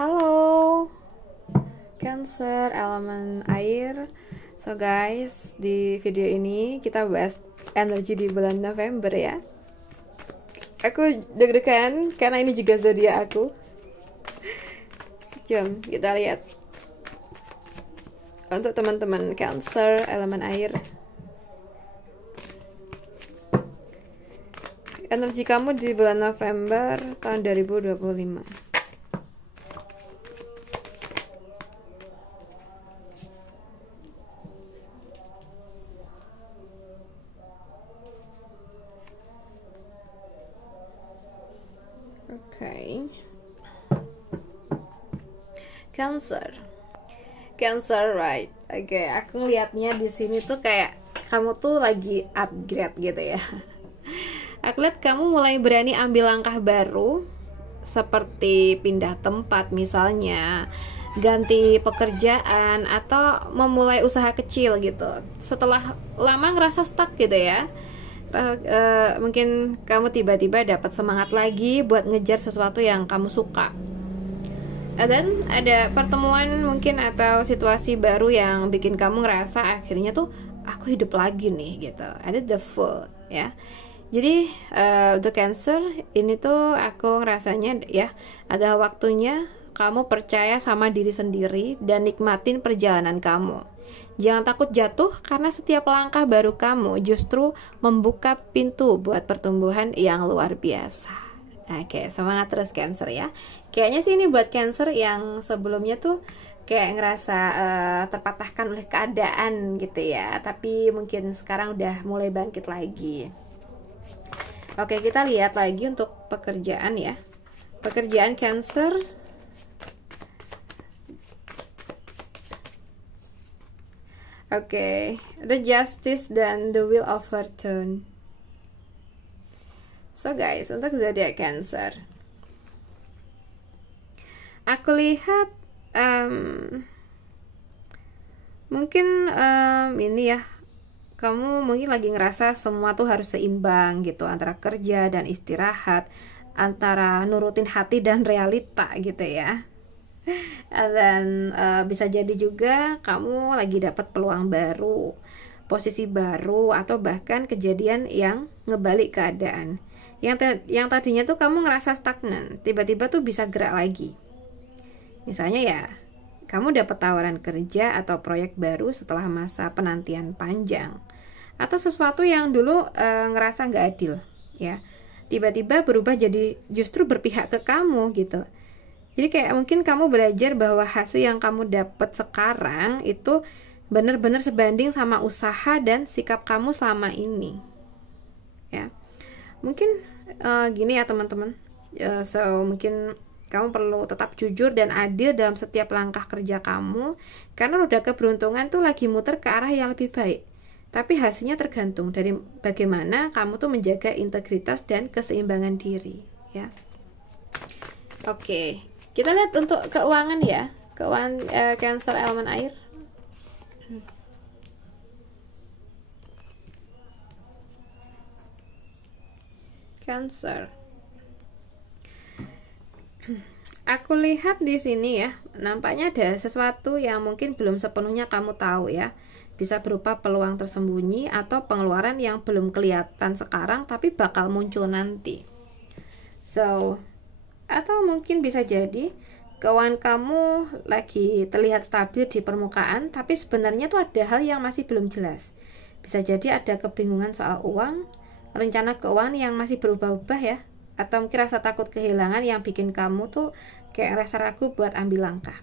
Halo, Cancer elemen air. So guys, di video ini kita bahas energi di bulan November ya. Aku deg-degan karena ini juga zodiak aku. Jom kita lihat. Untuk teman-teman Cancer elemen air, energi kamu di bulan November tahun 2025. Cancer, right? Oke, aku ngeliatnya di sini tuh kayak kamu tuh lagi upgrade gitu ya. Aku lihat kamu mulai berani ambil langkah baru, seperti pindah tempat misalnya, ganti pekerjaan, atau memulai usaha kecil gitu. Setelah lama ngerasa stuck gitu ya. Mungkin kamu tiba-tiba dapat semangat lagi buat ngejar sesuatu yang kamu suka. Dan ada pertemuan mungkin atau situasi baru yang bikin kamu ngerasa akhirnya tuh aku hidup lagi nih gitu. Ada the full ya. Jadi untuk Cancer ini tuh aku ngerasanya ya ada waktunya kamu percaya sama diri sendiri dan nikmatin perjalanan kamu. Jangan takut jatuh karena setiap langkah baru kamu justru membuka pintu buat pertumbuhan yang luar biasa. Oke, semangat terus Cancer ya. Kayaknya sih ini buat Cancer yang sebelumnya tuh kayak ngerasa terpatahkan oleh keadaan gitu ya. Tapi mungkin sekarang udah mulai bangkit lagi. Oke, kita lihat lagi untuk pekerjaan ya. Pekerjaan Cancer. Oke, the Justice dan the Wheel of Fortune. So guys, untuk zodiak Cancer, aku lihat mungkin ini ya, kamu mungkin lagi ngerasa semua tuh harus seimbang gitu, antara kerja dan istirahat, antara nurutin hati dan realita gitu ya. Dan bisa jadi juga kamu lagi dapat peluang baru, posisi baru, atau bahkan kejadian yang ngebalik keadaan. Yang tadinya tuh kamu ngerasa stagnan, tiba-tiba tuh bisa gerak lagi. Misalnya ya, kamu dapat tawaran kerja atau proyek baru setelah masa penantian panjang, atau sesuatu yang dulu ngerasa nggak adil ya, tiba-tiba berubah jadi justru berpihak ke kamu gitu. Jadi kayak mungkin kamu belajar bahwa hasil yang kamu dapat sekarang itu benar-benar sebanding sama usaha dan sikap kamu selama ini ya. Mungkin gini ya teman-teman, so mungkin kamu perlu tetap jujur dan adil dalam setiap langkah kerja kamu, karena roda keberuntungan tuh lagi muter ke arah yang lebih baik. Tapi hasilnya tergantung dari bagaimana kamu tuh menjaga integritas dan keseimbangan diri ya. Oke, kita lihat untuk keuangan ya. Keuangan Cancer elemen air. Cancer. Aku lihat di sini ya, nampaknya ada sesuatu yang mungkin belum sepenuhnya kamu tahu ya. Bisa berupa peluang tersembunyi atau pengeluaran yang belum kelihatan sekarang tapi bakal muncul nanti. So, atau mungkin bisa jadi keuangan kamu lagi terlihat stabil di permukaan, tapi sebenarnya tuh ada hal yang masih belum jelas. Bisa jadi ada kebingungan soal uang, rencana keuangan yang masih berubah-ubah ya, atau mungkin rasa takut kehilangan yang bikin kamu tuh kayak rasa ragu buat ambil langkah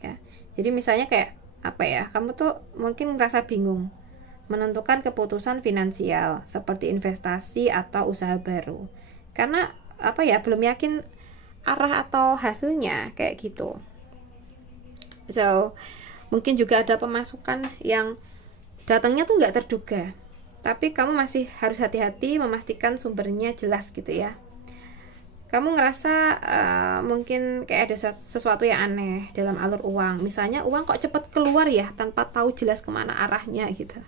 ya. Jadi misalnya kayak apa ya, kamu tuh mungkin merasa bingung menentukan keputusan finansial seperti investasi atau usaha baru, karena apa ya, belum yakin arah atau hasilnya kayak gitu. So mungkin juga ada pemasukan yang datangnya tuh nggak terduga, tapi kamu masih harus hati-hati memastikan sumbernya jelas gitu ya. Kamu ngerasa mungkin kayak ada sesuatu yang aneh dalam alur uang. Misalnya uang kok cepet keluar ya tanpa tahu jelas kemana arahnya gitu.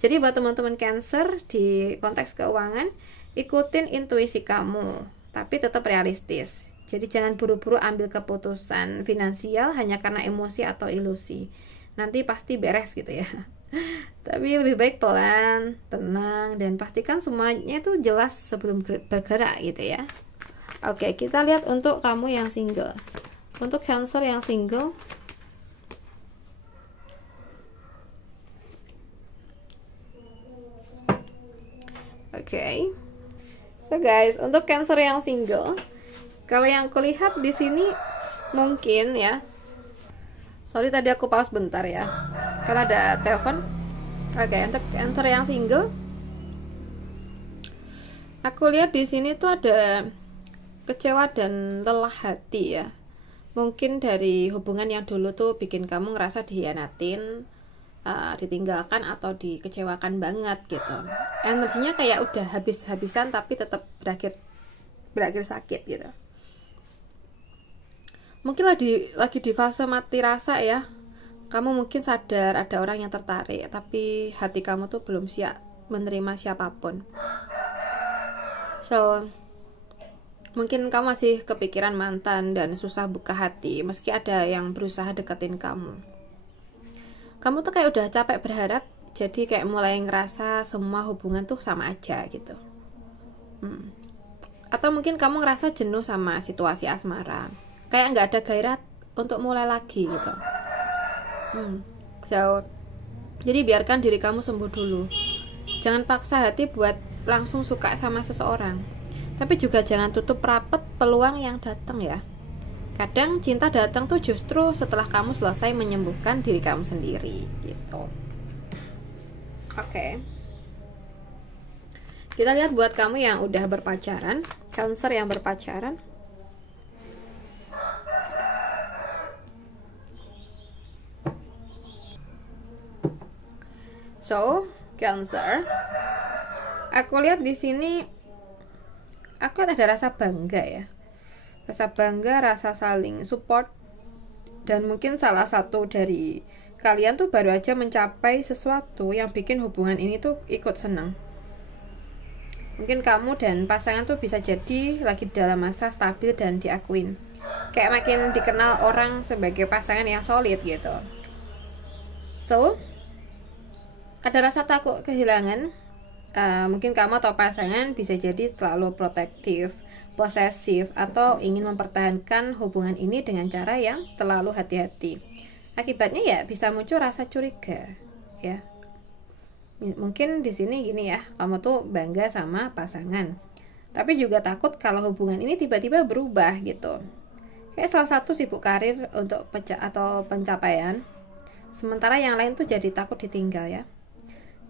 Jadi buat teman-teman Cancer di konteks keuangan, ikutin intuisi kamu, tapi tetap realistis. Jadi jangan buru-buru ambil keputusan finansial hanya karena emosi atau ilusi. Nanti pasti beres gitu ya. Tapi lebih baik pelan, tenang, dan pastikan semuanya itu jelas sebelum bergerak gitu ya. Oke, kita lihat untuk kamu yang single. Untuk Cancer yang single, oke. So guys, untuk Cancer yang single, kalau yang kulihat di sini mungkin ya. Sorry tadi aku pause bentar ya, karena ada telepon. Oke, untuk Cancer yang single, aku lihat di sini tuh ada kecewa dan lelah hati ya. Mungkin dari hubungan yang dulu tuh bikin kamu ngerasa dihianatin, ditinggalkan atau dikecewakan banget gitu. Energinya kayak udah habis-habisan tapi tetap berakhir sakit gitu. Mungkin lagi di fase mati rasa ya. Kamu mungkin sadar ada orang yang tertarik, tapi hati kamu tuh belum siap menerima siapapun. So, mungkin kamu masih kepikiran mantan dan susah buka hati meski ada yang berusaha deketin kamu. Kamu tuh kayak udah capek berharap, jadi kayak mulai ngerasa semua hubungan tuh sama aja gitu. Atau mungkin kamu ngerasa jenuh sama situasi asmara, kayak nggak ada gairah untuk mulai lagi gitu. So, jadi biarkan diri kamu sembuh dulu. Jangan paksa hati buat langsung suka sama seseorang. Tapi juga jangan tutup rapat peluang yang datang ya. Kadang cinta datang tuh justru setelah kamu selesai menyembuhkan diri kamu sendiri gitu. Oke. Kita lihat buat kamu yang udah berpacaran, Cancer yang berpacaran. So, Cancer, aku lihat di sini, aku lihat ada rasa bangga ya, rasa bangga, rasa saling support, dan mungkin salah satu dari kalian tuh baru aja mencapai sesuatu yang bikin hubungan ini tuh ikut senang. Mungkin kamu dan pasangan tuh bisa jadi lagi dalam masa stabil dan diakuin, kayak makin dikenal orang sebagai pasangan yang solid gitu. So, ada rasa takut kehilangan. Mungkin kamu atau pasangan bisa jadi terlalu protektif, posesif, atau ingin mempertahankan hubungan ini dengan cara yang terlalu hati-hati. Akibatnya ya bisa muncul rasa curiga ya. Mungkin di sini gini ya, kamu tuh bangga sama pasangan, tapi juga takut kalau hubungan ini tiba-tiba berubah gitu. Kayak salah satu sibuk karir untuk pencapaian, sementara yang lain tuh jadi takut ditinggal ya.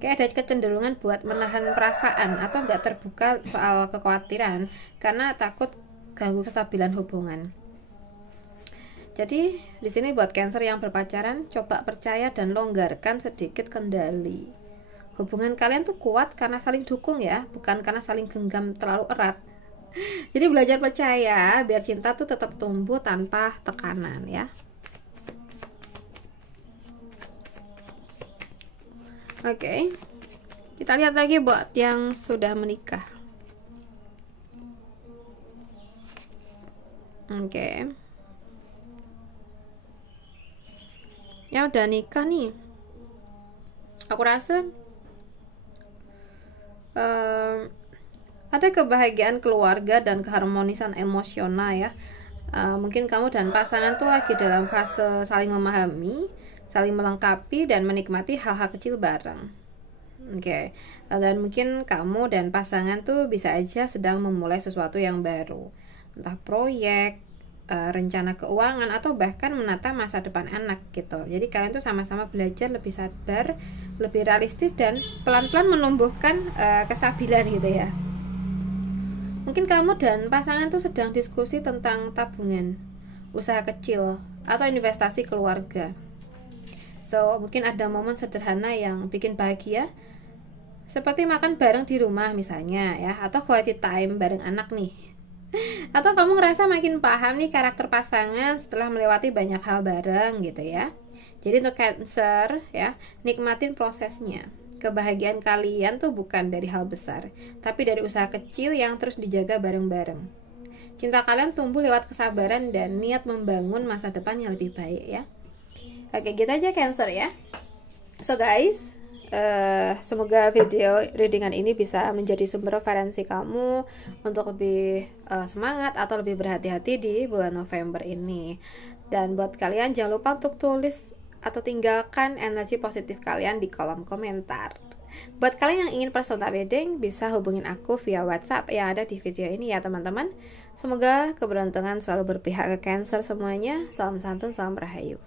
Kayak ada kecenderungan buat menahan perasaan atau nggak terbuka soal kekhawatiran karena takut ganggu kestabilan hubungan. Jadi di sini buat Cancer yang berpacaran, coba percaya dan longgarkan sedikit kendali. Hubungan kalian tuh kuat karena saling dukung ya, bukan karena saling genggam terlalu erat. Jadi belajar percaya biar cinta tuh tetap tumbuh tanpa tekanan ya. Oke, kita lihat lagi buat yang sudah menikah. Oke, yang udah nikah nih, aku rasa ada kebahagiaan keluarga dan keharmonisan emosional ya. Mungkin kamu dan pasangan tuh lagi dalam fase saling memahami, saling melengkapi dan menikmati hal-hal kecil bareng. Oke. Dan mungkin kamu dan pasangan tuh bisa aja sedang memulai sesuatu yang baru, entah proyek, rencana keuangan, atau bahkan menata masa depan anak gitu. Jadi kalian tuh sama-sama belajar lebih sabar, lebih realistis, dan pelan-pelan menumbuhkan kestabilan gitu ya. Mungkin kamu dan pasangan tuh sedang diskusi tentang tabungan, usaha kecil, atau investasi keluarga. So, mungkin ada momen sederhana yang bikin bahagia, seperti makan bareng di rumah misalnya ya, atau quality time bareng anak nih. Atau kamu ngerasa makin paham nih karakter pasangan setelah melewati banyak hal bareng gitu ya. Jadi untuk Cancer ya, nikmatin prosesnya. Kebahagiaan kalian tuh bukan dari hal besar, tapi dari usaha kecil yang terus dijaga bareng-bareng. Cinta kalian tumbuh lewat kesabaran dan niat membangun masa depan yang lebih baik ya. Oke, gitu aja Cancer ya. So guys, semoga video readingan ini bisa menjadi sumber referensi kamu untuk lebih semangat atau lebih berhati-hati di bulan November ini. Dan buat kalian jangan lupa untuk tulis atau tinggalkan energi positif kalian di kolom komentar. Buat kalian yang ingin personal reading, bisa hubungin aku via WhatsApp yang ada di video ini ya teman-teman. Semoga keberuntungan selalu berpihak ke Cancer semuanya. Salam santun, salam rahayu.